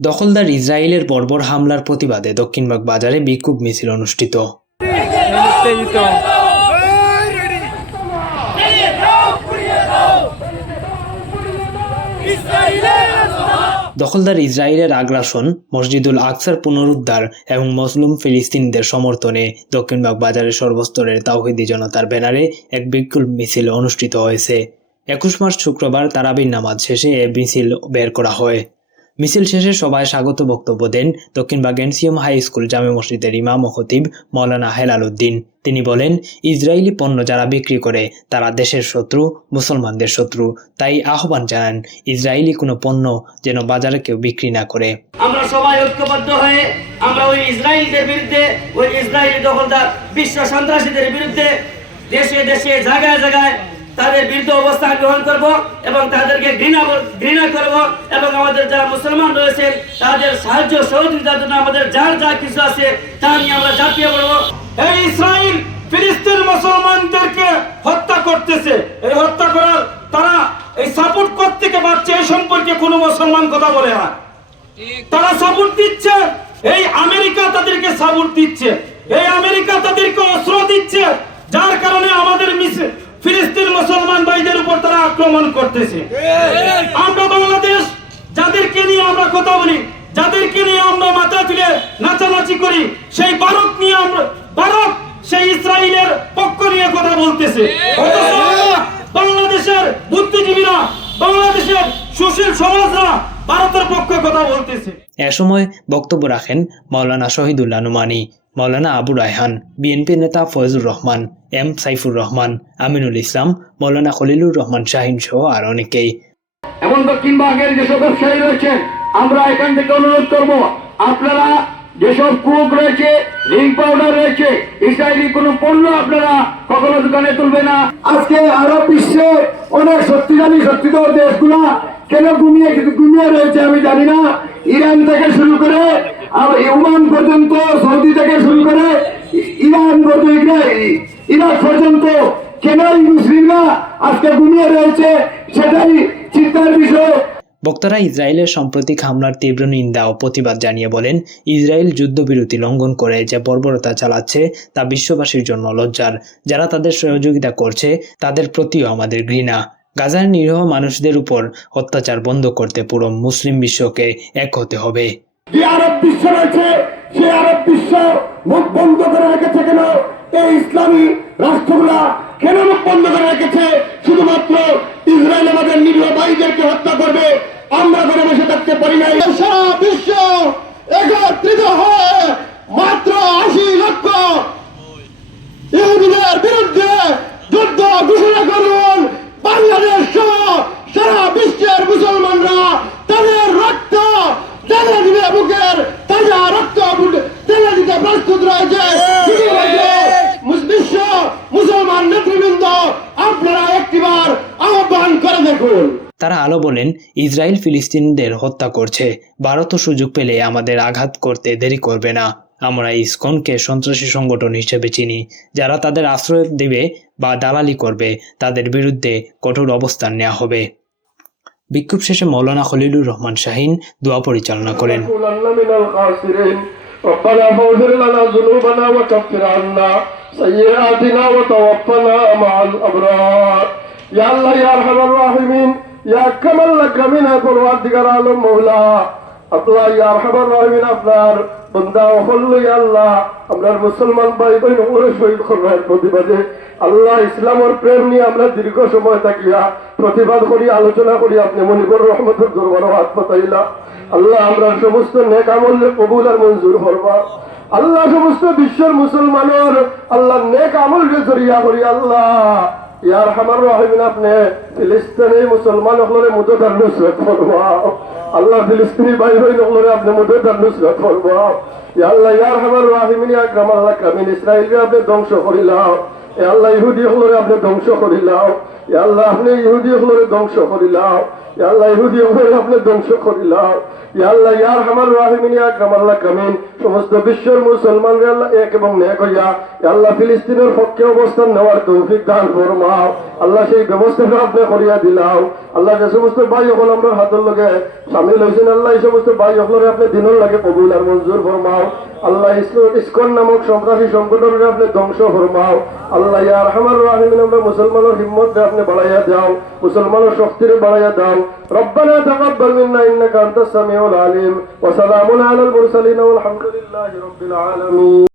দখলদার ইসরায়েলের বর্বর হামলার প্রতিবাদে দক্ষিণবাগ বাজারে বিক্ষোভ মিছিল অনুষ্ঠিত। দখলদার ইসরায়েলের আগ্রাসন মসজিদুল আকসার পুনরুদ্ধার এবং মজলুম ফিলিস্তিনিদের সমর্থনে দক্ষিণবাগ বাজারের সর্বস্তরের তাওহিদি জনতার ব্যানারে এক বিক্ষোভ মিছিল অনুষ্ঠিত হয়েছে। একুশ মার্চ শুক্রবার তারাবির নামাজ শেষে এ মিছিল বের করা হয়। মিছিল শেষে সবাই স্বাগত বক্তব্য দেন দক্ষিণবাগ এনসিএম হাই স্কুল জামে মসজিদের ইমাম ও খতিব মৌলানা হেলাল উদ্দিন তিনি বলেন, ইসরায়েলি পণ্য যারা বিক্রি করে, তারা দেশের শত্রু, মুসলমানদের শত্রু। তাই আহ্বান জানান, ইসরায়েলি কোনো পণ্য যেন বাজারে কেউ বিক্রি না করে। আমরা সবাই ঐক্যবদ্ধ হয়ে, আমরা ওই ইসরায়েলদের বিরুদ্ধে, ওই ইসরায়েলি দখলদার, বিশ্ব সন্ত্রাসীদের বিরুদ্ধে দেশে দেশে, জায়গায় জায়গায় তাদের বিরুদ্ধে অবস্থান গ্রহণ করব এবং তাদেরকে ঘৃণা ঘৃণা করব এবং আমাদের যারা মুসলমান রয়েছেন তাদের সাহায্য সহযোগিতার জন্য আমাদের যার যা কিছু আছে তা নিয়ে আমরা ঝাঁপিয়ে পড়ব। এই ইসরায়েল ফিলিস্তিন মুসলমানদেরকে হত্যা করতেছে। এই হত্যা করার তারা এই সাপোর্ট করতে পারছে এই সম্পর্কে কোনো মুসলমান কথা বলে না। তারা সাপোর্ট দিচ্ছে, এই আমেরিকা তাদেরকে সাপোর্ট দিচ্ছে, এই আমেরিকা তাদেরকে অস্ত্র দিচ্ছে যার কারণে আমাদের মিস- ফিলিস্তিন মুসলমান ভাইদের উপর আক্রমণ করতেছে। আমরা বাংলাদেশ, যাদেরকে নিয়ে আমরা কথা বলি, যাদেরকে নিয়ে আমরা মাথা তুলে নাচানাচি করি, সেই ভারত নিয়ে আমরা ভারত সেই ইসরায়েলের পক্ষ নিয়ে কথা বলতেছে। বাংলাদেশের বুদ্ধিজীবীরা, বাংলাদেশের সুশীল সমাজরা ভারতের পক্ষে কথা বলতেছে। এ সময় বক্তব্য রাখেন মাওলানা শহীদুল্লাহ নুমানি। মাওলানা আবু রায়হান বিএনপি নেতা ফয়জুর রহমান এম সাইফুর রহমান আমিনুল ইসলাম মাওলানা খলিলুর রহমান শাহিন সহ আর অনেকেই। এবং দক্ষিণ ভাগের যেসব ব্যবসায়ী রয়েছেন আমরা এখান থেকে অনুরোধ করব আপনারা যেসব কুক রয়েছে রিং পাউডার রয়েছে ইসরায়েলি কোনো পণ্য আপনারা কখনো দোকানে তুলবে না। আজকে আরব বিশ্বে অনেক শক্তিশালী শক্তিধর দেশগুলা কেন ঘুমিয়ে ঘুমিয়ে রয়েছে আমি জানি না। ইরান থেকে শুরু করে, আর ইউমান পর্যন্ত, সৌদি থেকে শুরু করে, ইরান ইরাক পর্যন্ত কেন মুসলিমরা আজকে ঘুমিয়ে রয়েছে সেটাই চিন্তার বিষয়। বক্তারা ইসরায়েলের সাম্প্রতিক হামলার তীব্র নিন্দা ও প্রতিবাদ জানিয়ে বলেন, ইসরায়েল যুদ্ধবিরতি লঙ্ঘন করে যে বর্বরতা চালাচ্ছে তা বিশ্ববাসীর জন্য লজ্জার। যারা তাদের সহযোগিতা করছে, তাদের প্রতিও আমাদের ঘৃণা। গাজার নিরীহ মানুষদের উপর অত্যাচার বন্ধ করতে পুরো মুসলিম বিশ্বকে এক হতে হবে। এই ইসলামী রাষ্ট্রগুলা কেন মুখ বন্ধ করে রেখেছে? শুধুমাত্র ইসরায়েল আমাদের নিরীহ ভাইদেরকে হত্যা করবে, আমরা ঘরে বসে থাকতে পারি নাই। সারা বিশ্ব একত্রিত হয়ে মাত্র আশি লক্ষ ইহুদিদের বিরুদ্ধে যুদ্ধ ঘোষণা করুন বাংলাদেশ সহ সারা বিশ্বের মুসলমানরা তাদের রক্ত টেনে দিবে বুকের তাজা রক্ত বুকে টেনে দিতে প্রস্তুত রয়েছে শুধুমাত্র মুস- বিশ্ব মুসলমান নেতৃবৃন্দ আপনারা একটিবার আহ্বান করে দেখুন তারা আলো বলেন ইসরায়েল ফিলিস্তিনিদের হত্যা করছে ভারতও সুযোগ পেলে আমাদের আঘাত করতে দেরি করবে না আমরা ইসকনকে সন্ত্রাসী সংগঠন হিসেবে চিনি যারা তাদের আশ্রয় দেবে বা দালালি করবে তাদের বিরুদ্ধে কঠোর অবস্থান নেওয়া হবে বিক্ষোভ শেষে মৌলানা খলিলুর রহমান শাহিন দোয়া পরিচালনা করেন لنكونن من الخاسرين ربنا আল্লাহ ইয়া প্রেম নিয়ে আমরা দীর্ঘ সময় থাকিয়া প্রতিবাদ করি আলোচনা করি আপনি মনিবুর রহমতের দরবার হাত পাতাইলা আল্লাহ আমরা সমস্ত নেক কবুল আর মঞ্জুর করবা আল্লাহ সমস্ত বিশ্বের মুসলমানের আল্লাহ নেক আমলকে জরিয়া করি আল্লাহ ইয়ার হামার রাহিমিন আপনি ফিলিস্তিনি মুসলমান হলরে মুদত আর নুসরত ফরমাও। আল্লাহ ফিলিস্তিনি ভাই ভাই হলরে আপনি মুদত আর নুসরত ফরমাও। ইয়া আল্লাহ ইয়ার হামার রাহিমিন আকরাম আল্লাহ কামিন ইসরায়েলকে আপনি ধ্বংস করিলাও। এ আল্লাহ ইহুদি হলরে আপনি ধ্বংস করিলাও। আল্লাহ আপনি ইহুদি হলরে ধ্বংস করিলাও আল্লাহ ইহুদি হলরে আপনি ধ্বংস করিলাও আল্লাহ ইয়ার হামার রাহিমিন আকরাম আল্লাহ কামিন সমস্ত বিশ্বের মুসলমানরা আল্লাহ এক এবং নেক হইয়া ইয়া আল্লাহ ফিলিস্তিনের পক্ষে অবস্থান নেওয়ার তৌফিক দান ফরমাও আল্লাহ সেই ব্যবস্থাটা আপনি করিয়া দিলাও আল্লাহ যে সমস্ত ভাই হল আমরা হাতের লগে সামিল হয়েছেন আল্লাহ এই সমস্ত ভাই হলরে আপনি দিনের লাগে কবুল আর মঞ্জুর ফরমাও আল্লাহ ইস্কন নামক সন্ত্রাসী সংগঠনকে আপনি ধ্বংস ফরমাও আল্লাহ ইয়ার হামার রাহিমিন আমরা মুসলমানের হিম্মত আপনি বাড়াইয়া দাও মুসলমানের শক্তিরে বাড়াইয়া দাও ربنا تقبل منا انك انت السميع العليم وسلام على المرسلين والحمد لله رب العالمين